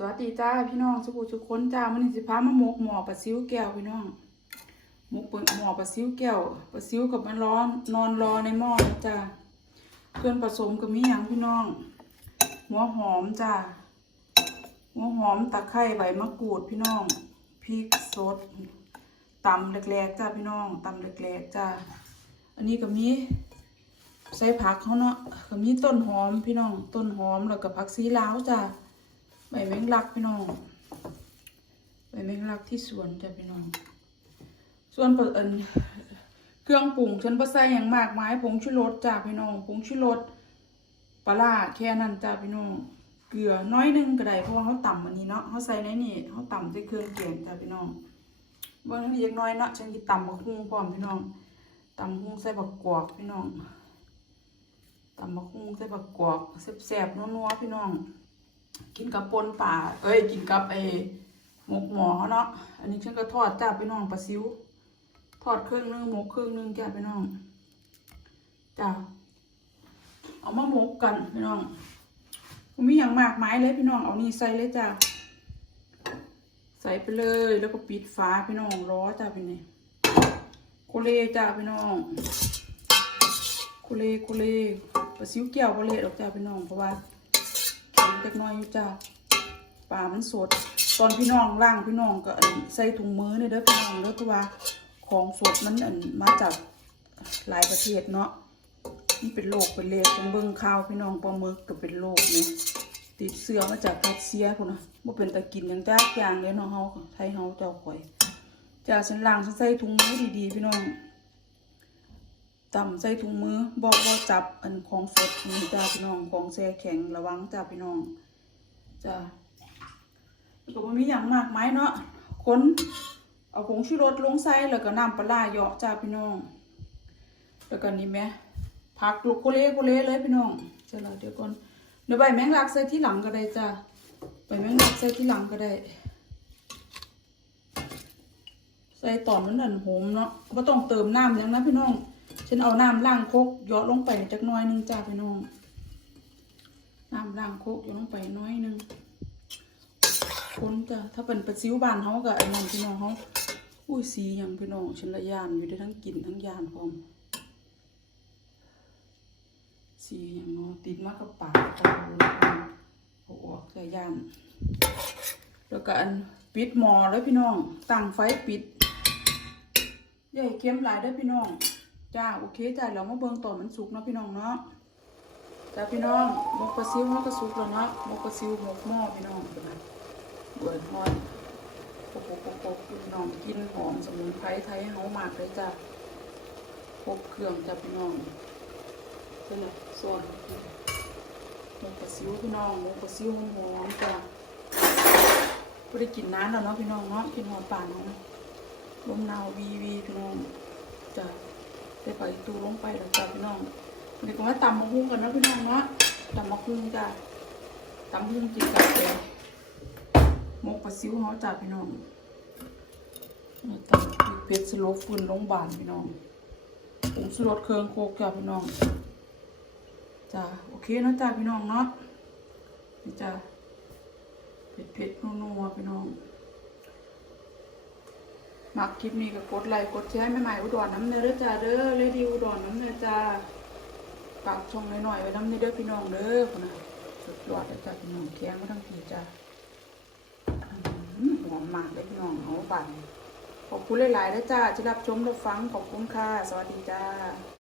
สวัสดีจ้าพี่น้องสุขุสุขคนจ้ามันนี้สิพามาหมกหมอปลาซิวแก้วพี่น้องหมกเปิดหมอปลาซิวแก้วปลาซิวกับมันร้อนนอนรอในหม้อจ้าเครื่องผสมก็มีอย่างพี่น้อง หัวหอมจ้าหัวหอมตะไคร้ใบมะกรูดพี่น้องพริกสดตำแหลกๆจ้าพี่น้องตำแหลกๆจ้าอันนี้ก็มี ใส่ผักเขาเนาะก็มีต้นหอมพี่น้อง ต้นหอมแล้วก็ผักซีลาวจ้าใบแมงลักพี่น้องใบแมงลักที่สวนจ้ะพี่น้อง ส่วนเปิดเครื่องปรุงฉันบ่ใส่อย่างมากมายผงชูรสจ้าพี่น้องผงชูรสปลาแค่นั้นจ้าพี่น้องเกลือน้อยหนึงก็ได้เพราะว่าเขาต่ำอันนี้เนาะเขาใส่ในนี่เขาต่ำด้วยเครื่องเคียงจ้าพี่น้องเบิ่งให้เล็กน้อยเนาะฉันกินต่ำบักฮุ่งพร้อมพี่น้องต่ำบักฮุ่งใส่บักกวกพี่น้อง ตำบักฮุ่งใส่บักกวอกแซ่บๆนัวๆพี่น้อง กินกับปนป่า เอ้ย กินกับไอ้หมกหมอเนาะ อันนี้ฉันก็ทอดจ้าไปน้องปลาซิว ทอดครึ่งนึงหมกครึ่งนึงแกไปน้องจ้าเอามาหมกกันพี่น้องมีอย่างมากไมายเลยพี่น้อง เอานี่ใส่เลยจ้าใส่ไปเลยแล้วก็ปิดฝาพี่น้องรอจ้าพี่นี่โคเลจ้าพี่น้องโคเลโคเล ปลาซิวแก้วโคเละดอกจ้าพี่น้องเพราะว่าแข็งจักน้อยอยู่จ้าปลามันสด ตอนพี่น้องล่างพี่น้องก็ใส่ถุงมือเนี่ยเด้อพี่น้องเด้อเพราะว่าของสดมันอันมาจากหลายประเทศเนาะนี่เป็นโรคเป็นเลขจังเบิงข่าวพี่น้องปลาหมึกก็เป็นโรคเนี่ยติดเชื้อมาจากรัสเซียพุ่นนะบ่เป็นตะกินอย่างจ้ากอย่างเลยเนาะเฮาไทยเฮาเจ้าข่อยจ้าฉันล้างฉันใส่ถุงมือดีๆพี่น้อง ต่ำใส่ถุงมือบอกว่าจับอันของสดนี่จ้าพี่น้องของแช่แข็งระวังจ้าพี่น้องจ้าแล้วก็มีอย่างมากมายเนาะคนเอาผงชูรสลงใส่แล้วก็น้ำปลาเหยาะจ้าพี่น้อง แล้วก็นี่แม่ผักลูกโคเล่โคเล่เลยพี่น้องเจ้าเราเดี๋ยวก่อนเดี๋ยวใบแมงลักใส่ที่หลังก็ได้จ้าใบแมงลักใส่ที่หลังก็ได้ ใส่ตอนมันนั่นหอมเนาะก็ต้องเติมน้ำยังนะพี่น้อง ฉันเอาน้ำล้างโคกเหยาะลงไปจักน้อยหนึงจ้าพี่น้องน้ำล้างโคกเหยาะลงไปน้อยหนึงคนจ้ะถ้าเป็นปลาซิวบ้านเขาก็ไอ้นั่นพี่น้องเขาอุ้ยสีอย่างพี่น้องฉันละยานอยู่ได้ทั้งกลิ่นทั้งยานพร้อมสีอย่างเนาะติดมากกับปากตาเลยโอ้โหใจยานแล้วก็อันปิดหมอแล้วพี่น้องตั้งไฟปิดให้เค็มหลายเด้พี่น้อง จ้า โอเคจ้าเรามาเบิ่งต่อมันสุกเนาะพี่น้องเนาะจ้าพี่น้องหมกปลาซิวเฮาก็สุกแล้วเนาะหมกปลาซิวหมกหม้อพี่น้องเป็นไงเบิดฮอนโปกโปกโปกโปกพี่น้องกินหอมสมุนไพรไทยเฮามากเลยจ้าครบเครื่องจ้าพี่น้องเป็นไงส่วนหมกปลาซิวพี่น้องหมกปลาซิวหอมจ้าบ่ได้กินน้ำแล้วเนาะพี่น้องเนาะกินหอมป่านเนาะลมหนาววีวีพี่น้อง ได้ไปตูลงไปแล้วจ้ะพี่น้องเดี๋ยวก็มาตำมะฮุ่งกันนะพี่น้องเนาะตำมะฮุ่งจ้ะตำมะฮุ่งกินกับแกงหมกปลาซิวเขาจ้ะพี่น้องตำเผ็ดสโลฟืนลงบานพี่น้องผงสุรสเครื่องโคกจ้ะพี่น้องจ้ะโอเคนาะจ้ะพี่น้องเนาะนี่จ้ะเผ็ดเผ็ดๆนัวๆพี่น้อง มักคลิปนี้ก็กดไลค์กดแชร์ใหม่ๆอุดรน้ำเนื้อเด้อจ้าเด้อเลดีอุดรน้ำเนื้อจ้าฝากช่องหน่อยๆไว้น้ำเนื้อเด้อพี่น้องเด้อคนน่ะสุดยอดเลยจ้าพี่น้องแข็งมาทั้งทีจ้าหอหมมากเลยพี่น้องเอาบันขอบคุณหลายๆเลยจ้าที่รับชมรับฟังขอบคุณค่ะ สวัสดีจ้า